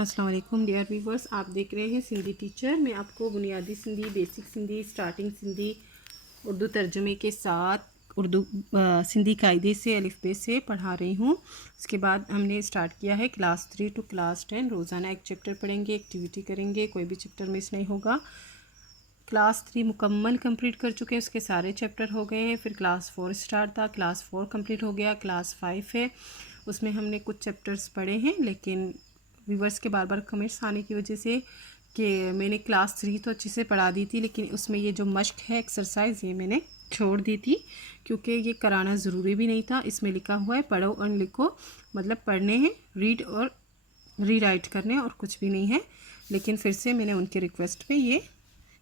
अस्सलाम वालेकुम dear viewers, आप देख रहे हैं सिंधी टीचर। मैं आपको बुनियादी सिंधी, बेसिक सिंधी, स्टार्टिंग सिंधी उर्दू तर्जुमे के साथ उर्दू सिंधी कायदे से अलिफ बे से पढ़ा रही हूँ। उसके बाद हमने स्टार्ट किया है क्लास 3 टू क्लास 10। रोज़ाना एक चैप्टर पढ़ेंगे, एक्टिविटी करेंगे, कोई भी चैप्टर मिस नहीं होगा। क्लास 3 मुकम्मल कंप्लीट कर चुके हैं, उसके सारे चैप्टर हो गए हैं। फिर क्लास 4 स्टार्ट था, क्लास 4 कंप्लीट हो गया। क्लास 5 है, उसमें हमने कुछ चैप्टर्स पढ़े हैं, लेकिन व्यूवर्स के बार बार कमेंट्स आने की वजह से कि मैंने क्लास 3 तो अच्छे से पढ़ा दी थी, लेकिन उसमें ये जो मश्क है, एक्सरसाइज, ये मैंने छोड़ दी थी क्योंकि ये कराना ज़रूरी भी नहीं था। इसमें लिखा हुआ है पढ़ो और लिखो, मतलब पढ़ने हैं, रीड और रीराइट करने, और कुछ भी नहीं है। लेकिन फिर से मैंने उनके रिक्वेस्ट पे ये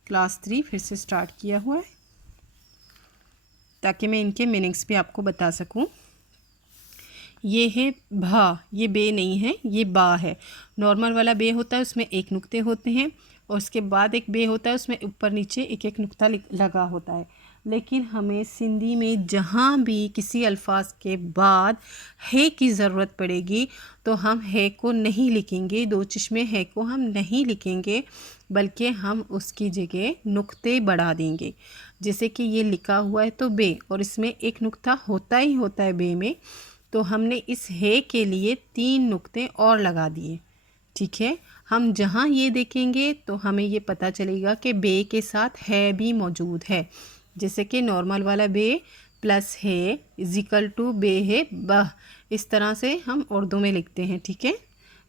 क्लास 3 फिर से स्टार्ट किया हुआ है ताकि मैं इनके मीनिंग्स भी आपको बता सकूं। ये है भा, ये बे नहीं है, ये बा है। नॉर्मल वाला बे होता है, उसमें एक नुक्ते होते हैं, और उसके बाद एक बे होता है, उसमें ऊपर नीचे एक एक नुक्ता लगा होता है। लेकिन हमें सिंधी में जहाँ भी किसी अल्फाज के बाद है की ज़रूरत पड़ेगी तो हम है को नहीं लिखेंगे, दो चश्मे है को हम नहीं लिखेंगे, बल्कि हम उसकी जगह नुक्ते बढ़ा देंगे। जैसे कि ये लिखा हुआ है तो बे, और इसमें एक नुक्ता होता ही होता है बे में, तो हमने इस है के लिए 3 नुक्ते और लगा दिए। ठीक है, हम जहाँ ये देखेंगे तो हमें ये पता चलेगा कि बे के साथ है भी मौजूद है। जैसे कि नॉर्मल वाला बे प्लस है इजिकल टू बे है बह, इस तरह से हम उर्दू में लिखते हैं। ठीक है,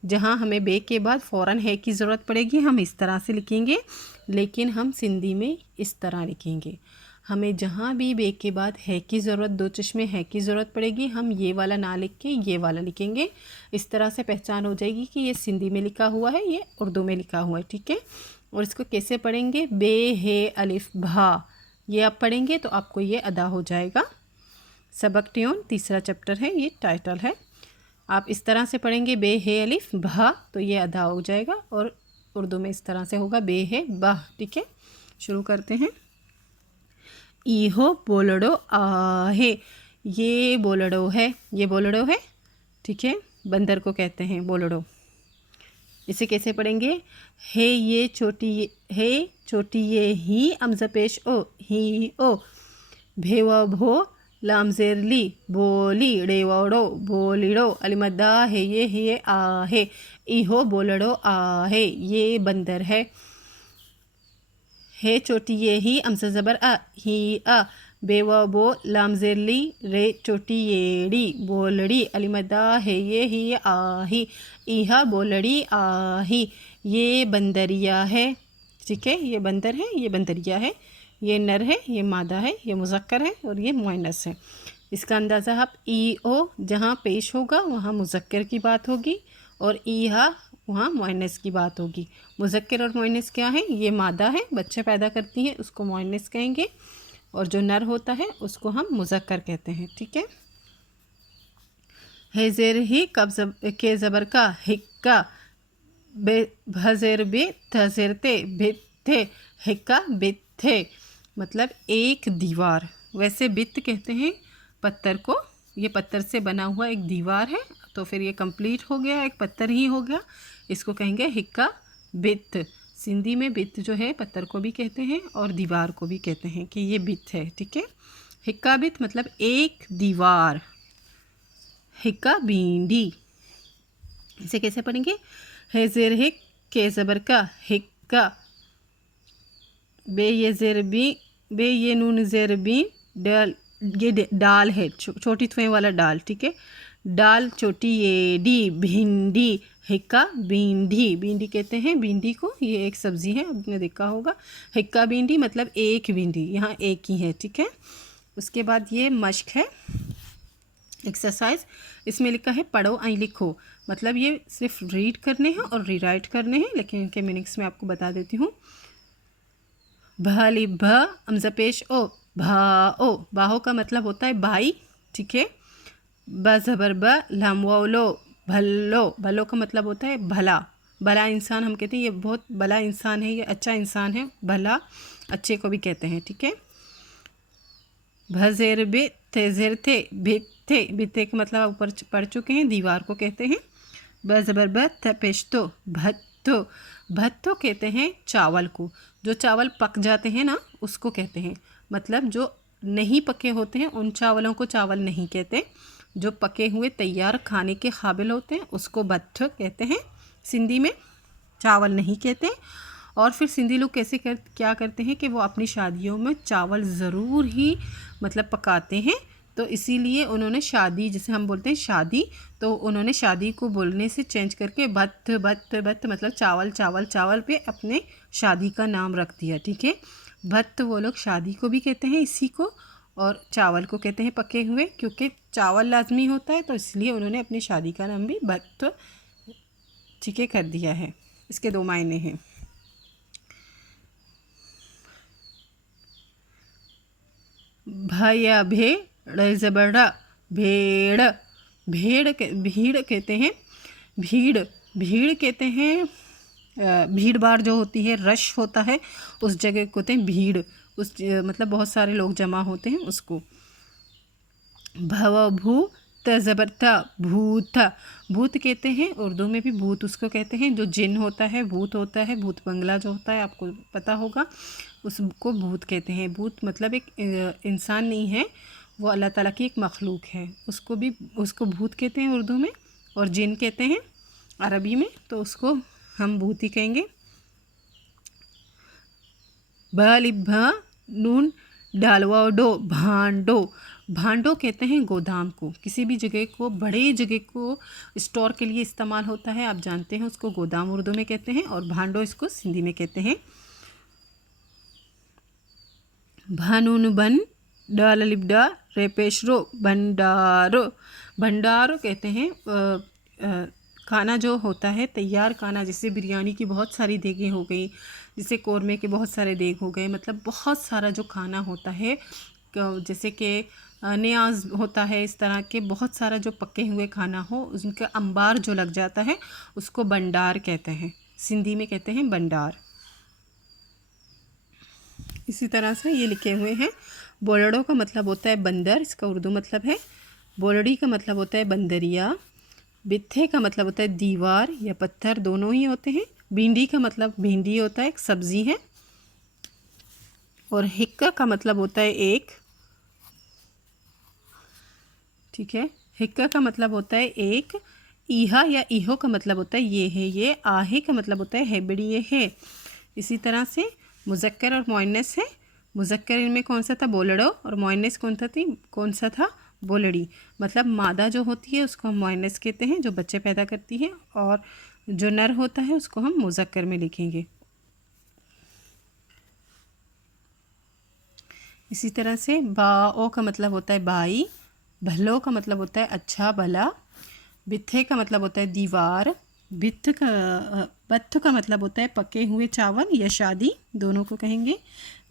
जहाँ हमें बे के बाद फ़ौरन है की ज़रूरत पड़ेगी हम इस तरह से लिखेंगे, लेकिन हम सिंधी में इस तरह लिखेंगे। हमें जहाँ भी बे के बाद है की ज़रूरत, दो चश्मे है की ज़रूरत पड़ेगी, हम ये वाला ना लिख के ये वाला लिखेंगे। इस तरह से पहचान हो जाएगी कि ये सिंधी में लिखा हुआ है, ये उर्दू में लिखा हुआ है। ठीक है, और इसको कैसे पढ़ेंगे, बे है अलिफ भा, ये आप पढ़ेंगे तो आपको ये अदा हो जाएगा। सबक ट्यून तीसरा चैप्टर है, ये टाइटल है। आप इस तरह से पढ़ेंगे बे है अलिफ भा, तो ये अदा हो जाएगा, और उर्दू में इस तरह से होगा बे है बाह। ठीक है, शुरू करते हैं। इहो बोलड़ो आहे, ये बोलड़ो है, ये बोलड़ो है। ठीक है, बंदर को कहते हैं बोलड़ो। इसे कैसे पढ़ेंगे, है ये छोटी, ये है छोटी ये ही अमज़ा पेश ओ ही ओ, भेवा भो लामजेरली बोली रेवड़ो बोलिड़ो अलिमदा है ये आहे, इहो बोलड़ो आहे, ये बंदर है चोटी ये ही अमसा ज़बर अ ही अ, बेवा बो लामजेरली रे चोटी येड़ी बोलड़ी अलिमदा है ये ही आही, इहा बोलड़ी आही, ये बंदरिया है। ठीक है, ये बंदर है, ये बंदरिया है, ये नर है, ये मादा है, ये मुज़क्कर है, और ये मुअन्नस है। इसका अंदाज़ा आप ई ओ जहाँ पेश होगा वहाँ मुज़क्कर की बात होगी, और ईहा वहाँ मुअन्नस की बात होगी। मुज़क्कर और मुअन्नस क्या है, ये मादा है, बच्चे पैदा करती है, उसको मुअन्नस कहेंगे, और जो नर होता है उसको हम मुज़क्कर कहते हैं। ठीक है, हेज़ेर ही कब के ज़बर का हिक्का, बे भज़ेर बे थज़ेरते भित्थे हिक्का बित्थे, मतलब एक दीवार। वैसे बित्त कहते हैं पत्थर को, ये पत्थर से बना हुआ एक दीवार है, तो फिर ये कंप्लीट हो गया, एक पत्थर ही हो गया, इसको कहेंगे हिक्का बित्त। सिंधी में बित्त जो है पत्थर को भी कहते हैं और दीवार को भी कहते हैं कि ये बित्त है। ठीक है, हिक्का बित्त मतलब एक दीवार। हिक्का बींडी, इसे कैसे पढ़ेंगे, है ज़ेर हिक के ज़बर का हिक्का, बे ये ज़ेर बी, बे ये नून ज़ेर बी डाल, ये डाल है, छोटी थुएं वाला डाल। ठीक है, डाल छोटी ये डी भिंडी, हिक्का भिंडी, भिंडी कहते हैं भिंडी को, ये एक सब्ज़ी है, आपने देखा होगा। हिक्का भिंडी मतलब एक भिंडी, यहाँ एक ही है। ठीक है, उसके बाद ये मश्क है, एक्सरसाइज। इसमें लिखा है पढ़ो आई लिखो, मतलब ये सिर्फ रीड करने हैं और रीराइट करने हैं, लेकिन इनके मीनिंग्स में आपको बता देती हूँ। भली भ अमज़ा पेश ओ भाओ, बाहो का मतलब होता है भाई। ठीक है, ब ज़बर ब लमवलो भल्लो, भल्लो का मतलब होता है भला, भला इंसान हम कहते हैं, ये बहुत भला इंसान है, ये अच्छा इंसान है, भला अच्छे को भी कहते हैं। ठीक है, भजेर बे तेजेर थे भित्थे, भित्थे का मतलब ऊपर पढ़ चुके हैं, दीवार को कहते हैं। ब ज़बर ब त पेश तो भत्तो। भत्तो कहते हैं चावल को, जो चावल पक जाते हैं ना उसको कहते हैं। मतलब जो नहीं पके होते हैं उन चावलों को चावल नहीं कहते, जो पके हुए तैयार खाने के काबिल होते हैं उसको भत्तो कहते हैं सिंधी में, चावल नहीं कहते। और फिर सिंधी लोग क्या करते हैं कि वो अपनी शादियों में चावल ज़रूर ही मतलब पकाते हैं। तो इसीलिए उन्होंने शादी, जैसे हम बोलते हैं शादी, तो उन्होंने शादी को बोलने से चेंज करके भत्त भत्त भत्त मतलब चावल चावल चावल पे अपने शादी का नाम रख दिया। ठीक है, भत्त वो लोग शादी को भी कहते हैं इसी को, और चावल को कहते हैं पके हुए, क्योंकि चावल लाजमी होता है तो इसलिए उन्होंने अपनी शादी का नाम भी भत्त ठीक है कर दिया है। इसके दो मायने हैं। भया भेड़ ज़बड़ा भेड़, भीड़ कहते हैं, भीड़ कहते हैं भीड़ भाड़ जो होती है, रश होता है उस जगह को कहते हैं भीड़। उस मतलब बहुत सारे लोग जमा होते हैं उसको। भवभू तजबरता भूत, भूत कहते हैं उर्दू में भी भूत उसको कहते हैं जो जिन होता है, भूत होता है, भूत बंगला जो होता है आपको पता होगा, उसको भूत कहते हैं। भूत मतलब एक इंसान नहीं है, वो अल्लाह ताला की एक मखलूक है, उसको भूत कहते हैं उर्दू में, और जिन कहते हैं अरबी में, तो उसको हम भूत ही कहेंगे। ब नून डालवा डो भांडो, भांडो कहते हैं गोदाम को, किसी भी जगह को, बड़े जगह को स्टोर के लिए इस्तेमाल होता है, आप जानते हैं उसको गोदाम उर्दू में कहते हैं, और भांडो इसको सिंधी में कहते हैं। भानून बन डाल लिबडा रेपेशरो भंडारो, भंडारो कहते हैं खाना जो होता है तैयार खाना, जैसे बिरयानी की बहुत सारी देगें हो गई, जैसे कौरमे के बहुत सारे देग हो गए, मतलब बहुत सारा जो खाना होता है, जैसे कि नियाज होता है, इस तरह के बहुत सारा जो पके हुए खाना हो उनका अंबार जो लग जाता है उसको भंडार कहते हैं, सिंधी में कहते हैं भंडार। इसी तरह से ये लिखे हुए हैं। बोलड़ो का मतलब होता है बंदर, इसका उर्दू मतलब है। बोलड़ी का मतलब होता है बंदरिया। बित्थे का मतलब होता है दीवार या पत्थर, दोनों ही होते हैं। भिंडी का मतलब भिंडी होता है, एक सब्ज़ी है। और हिक्का का मतलब होता है एक, ठीक है, हिक्का का मतलब होता है एक। ईहा या इहो का मतलब होता है ये है ये। आहे का मतलब होता है हेबड़ी ये है। इसी तरह से मुज़क्कर और मुअन्नस है। मुज़क्कर इनमें कौन सा था, बोलड़ो, और मुअन्नस कौन सा था, बोलड़ी। मतलब मादा जो होती है उसको हम मुअन्नस कहते हैं, जो बच्चे पैदा करती है, और जो नर होता है उसको हम मुज़क्कर में लिखेंगे। इसी तरह से बाओ का मतलब होता है बाई। भलो का मतलब होता है अच्छा भला। बित्थे का मतलब होता है दीवार। बत्थ का मतलब होता है पके हुए चावल या शादी, दोनों को कहेंगे।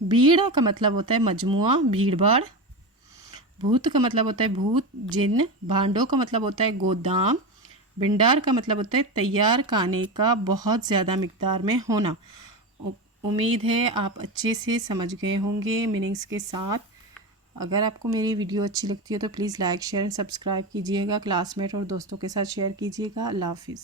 बीड़ा का मतलब होता है मजमुआ, भीड़ भाड़। भूत का मतलब होता है भूत, जिन। भांडो का मतलब होता है गोदाम। भंडार का मतलब होता है तैयार खाने का बहुत ज़्यादा मिक़दार में होना। उम्मीद है आप अच्छे से समझ गए होंगे मीनिंग्स के साथ। अगर आपको मेरी वीडियो अच्छी लगती है तो प्लीज़ लाइक शेयर सब्सक्राइब कीजिएगा, क्लासमेट और दोस्तों के साथ शेयर कीजिएगा। अल्लाह हाफिज़।